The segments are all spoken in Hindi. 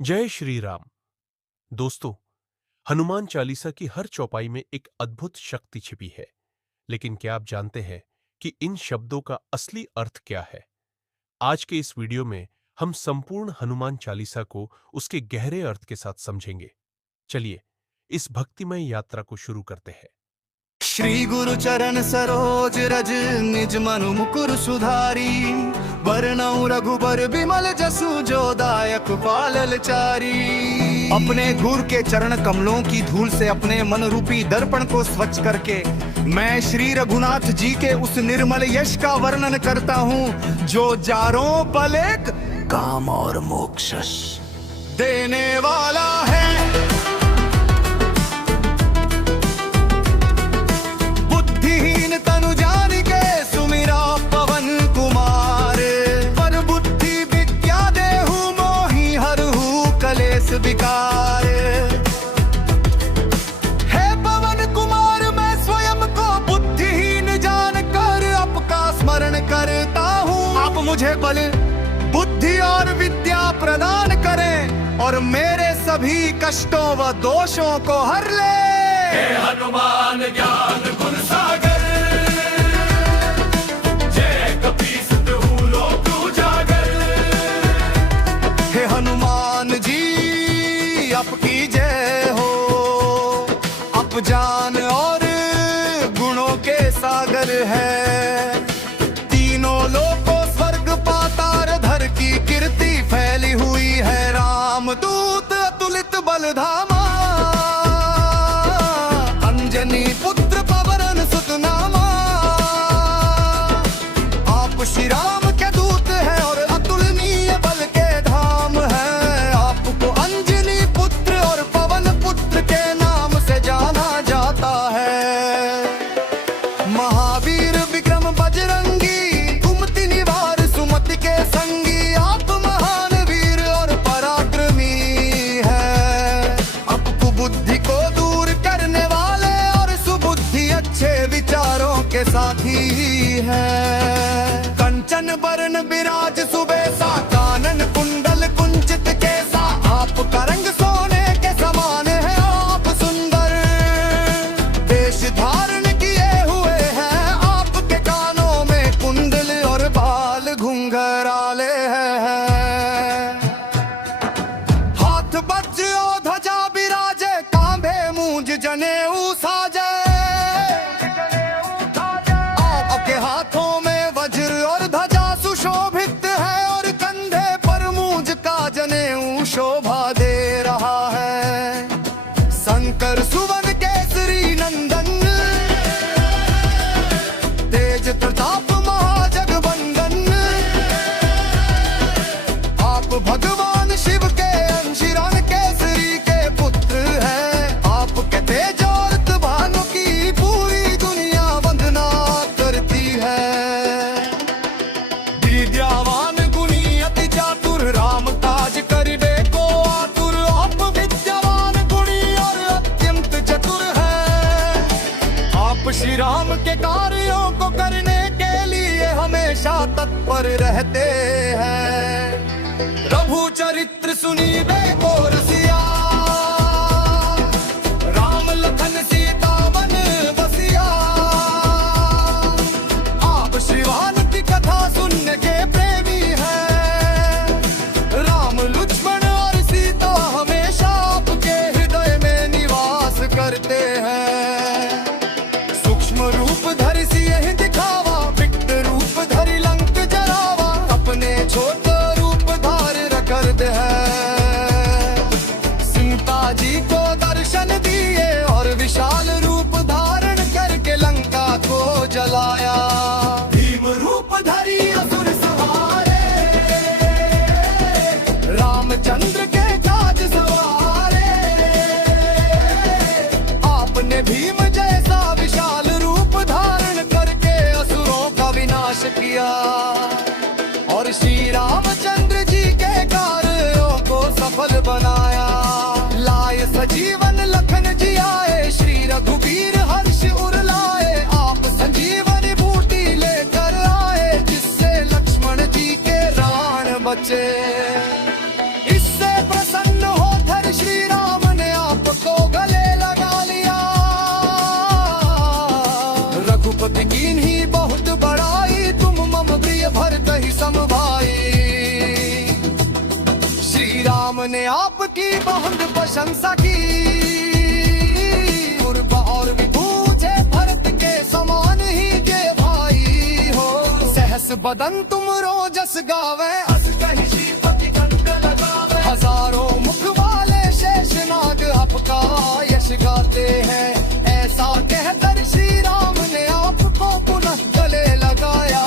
जय श्री राम। दोस्तों, हनुमान चालीसा की हर चौपाई में एक अद्भुत शक्ति छिपी है। लेकिन क्या आप जानते हैं कि इन शब्दों का असली अर्थ क्या है? आज के इस वीडियो में हम संपूर्ण हनुमान चालीसा को उसके गहरे अर्थ के साथ समझेंगे। चलिए इस भक्तिमय यात्रा को शुरू करते हैं। श्री गुरु चरण सरोज रज निज मनु मुकुर सुधारी, वरनऊ रघुबर बिमल जसु जो दायक पालल चारी। अपने गुरु के चरण कमलों की धूल से अपने मन रूपी दर्पण को स्वच्छ करके मैं श्री रघुनाथ जी के उस निर्मल यश का वर्णन करता हूँ जो चारों पल एक काम और मोक्ष देने वाला है। तनु जान के सुमिरा पवन कुमार, पर बुद्धि विद्या देहु मोहि हरहु कलेश विकार। हे पवन कुमार मैं स्वयं को बुद्धिहीन जान कर आपका स्मरण करता हूँ। आप मुझे बल बुद्धि और विद्या प्रदान करें और मेरे सभी कष्टों व दोषों को हर ले। हे हनुमान ज्ञान गुण सागर, हनुमान जी आपकी जय हो। आप जान और गुणों के सागर है, तीनों लोकों स्वर्ग पाताल धर की कीर्ति फैली हुई है। राम दूत अतुलित बलधामा, अंजनी पुत्र पवन सुत नामा। आप श्री राम के दूत हैं और अतुलनीय बल के धाम है। आपको अंजनी पुत्र और पवन पुत्र के नाम से जाना जाता है। महावीर विक्रम बजरंगी, कुमति निवार सुमति के संगी। आप महान वीर और पराक्रमी है। आपको बुद्धि को दूर करने वाले और सुबुद्धि अच्छे विचारों के साथी है। कंचन बरन विराज सुबेसा, कानन कुंडल कुंचित केसा। आपका रंग सोने के समान है आप सुंदर, वेश धारण किए हुए हैं। आपके कानों में कुंडल और बाल घुंघराले हैं। हाथ वज्र और ध्वजा विराजे, कांधे मूंज जनेऊ साजे। आपके हाथों में वज्र और ध्वजा सुशोभित है और कंधे पर मूंज का जनेऊ शोभा दे रहा है। शंकर सुवन केसरी नंदन, तेज प्रताप महाजगवंदन। आप भगवान शिव के अंश हिरण केसरी के पुत्र हैं। आपके तेज और भानु की पूरी दुनिया वंदना करती है। विद्यावान गुणी अति चातुर, राम काज करिबे को आतुर। आप विद्यावान गुणी और अत्यंत चतुर है। आप श्री राम के कार्यों को करने के लिए हमेशा तत्पर रहते हैं। प्रभु चरित्र सुनीबे को रसिया, राम लखन सीता वन बसिया। आप शिवान की कथा सुनने के प्रेमी हैं। राम लक्ष्मण और सीता हमेशा आपके हृदय में निवास करते हैं। सूक्ष्म रूप धरि सियहि दिखावा, विकट रूप धरि लंक जरावा। अपने छोटे रूप धार रखर दे है। सीता जी को दर्शन दिए और विशाल रूप धारण करके लंका को जलाया। भीम रूप धरि असुर सहारे, रामचंद्र के काज सवारे। आपने भीम जैसा विशाल रूप धारण करके असुरों का विनाश किया और श्री रामचंद्र जी के कार्यों को सफल बनाया। लाए सजीवन लखन जी आए, श्री रघुवीर हर्ष उर लाए। आप संजीवनी बूटी लेकर आए, जिससे लक्ष्मण जी के प्राण बचे। इससे प्रसन्न राम ने आपकी बहुत प्रशंसा की। पूर्व और विभूजे भरत के समान ही के भाई हो। सहस बदन तुम रोजस गावे, अस कहि श्रीपति कंठ लगावे। हजारों मुख वाले शेषनाग आपका यश गाते हैं। ऐसा कहकर श्री राम ने आपको पुनः गले लगाया।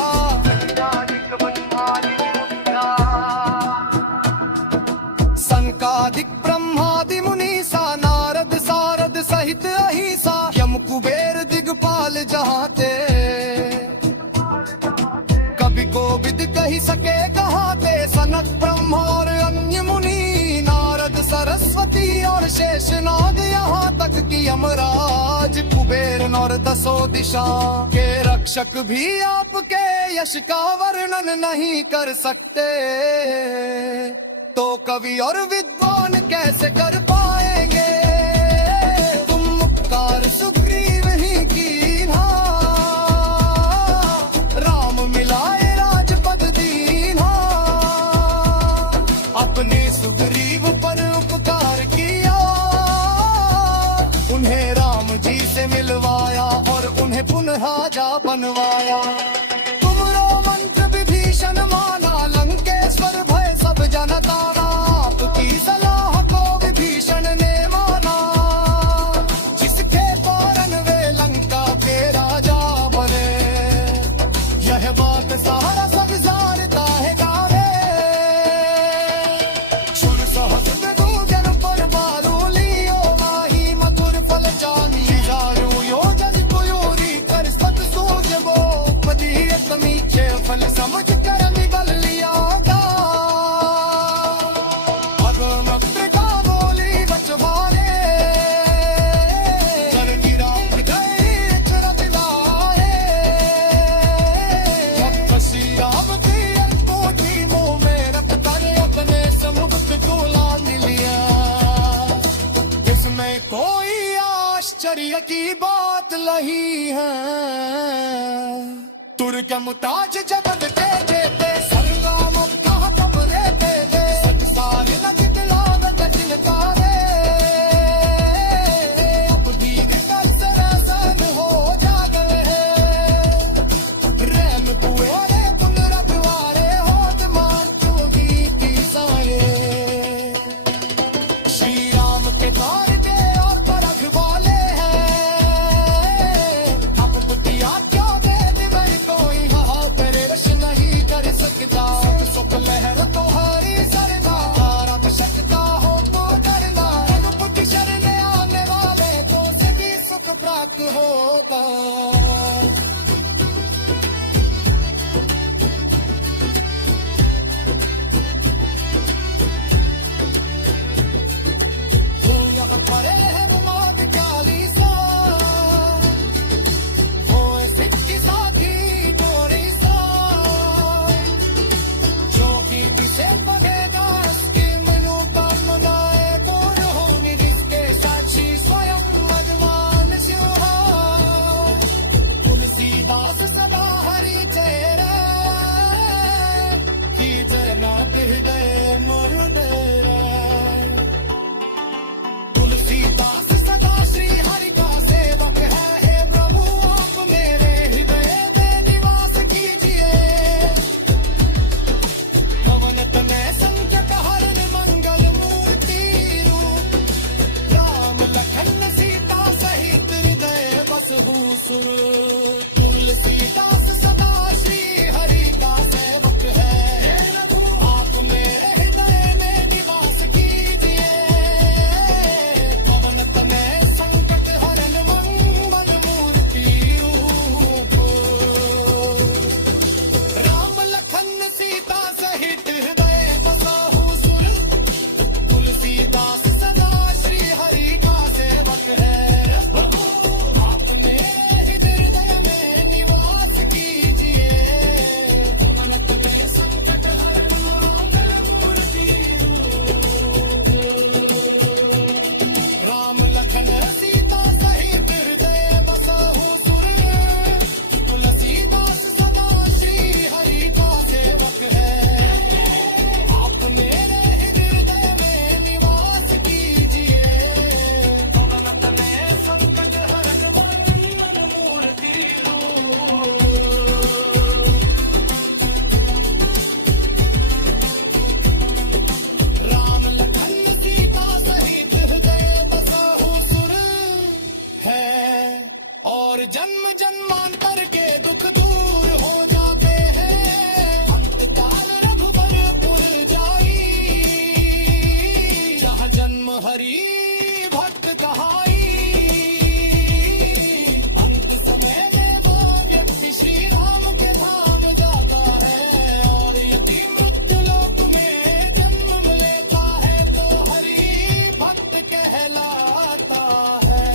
सनकादिक ब्रह्मादि मुनीसा, नारद सारद सहित अहिसा। यम कुबेर दिगपाल जहाते, कभी कोविद कही सके कहाते। सनक ब्रह्मा और अन्य मुनि, नारद सरस्वती और शेषनाग, यहाँ तक कि यमराज कुबेर और दसों दिशा के रक्षक भी आपके यश का वर्णन नहीं कर सकते। तो कवि और विद्वान कैसे कर पाएंगे। तुम उपकार सुग्रीव ही कीन्हा, राम मिलाए राजपद दीन्हा। अपने सुग्रीव पर उपकार किया, उन्हें राम जी से मिलवाया और उन्हें पुनः राजा बनवाया। तुमरो मंत्र विभीषण माना, लंकेश्वर भय सब जनता। आपकी सलाह को विभीषण ने माना, जिसके कारण वे लंका के राजा बने। यह बात सारा संसारता है गावे। सुर सहस विदूजन पर बालू लियो, माही मधुर फल जानी। जारू यो जल पुयूरी कर सत सूझबो, पदी समीचे फल समझ कर निगल लिया गा। कोई आश्चर्य की बात नहीं है। तुर के मुताज जगत के जेते, सरंगाम कहाँ तब रहते थे। संसार न दिखलावत जिनकारे, अब दीग का सरासन हो जागे। रैम कुएरे पुन रखवारे, होत मान चोगी की सारे। श्री राम के द्वार होता। जन्म हरि भक्त कहाई, अंत समय में वो व्यक्ति श्री राम के धाम जाता है, और यदि मृत्यु लोक में जन्म लेता है तो हरि भक्त कहलाता है।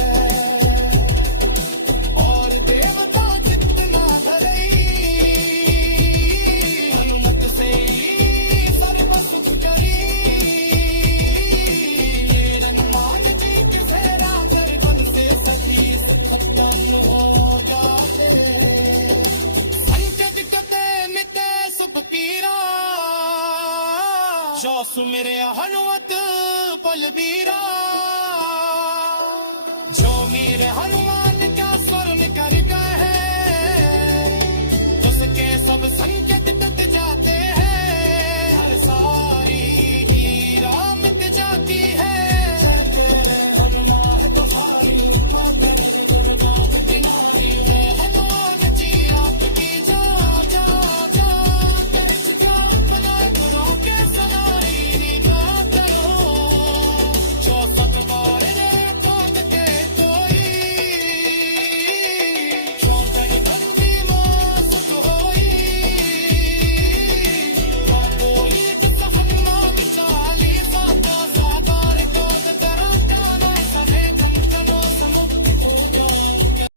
और देवता जितना धरई, हनुमत से ही सर्व सुख करी, ये हनुमान जी की सेना कर बन से सभी खत्म हो जाते, संकट कटे मिटे सब पीरा, जो सुमिरे हनुमत बलबीरा, जो मेरे हनुमान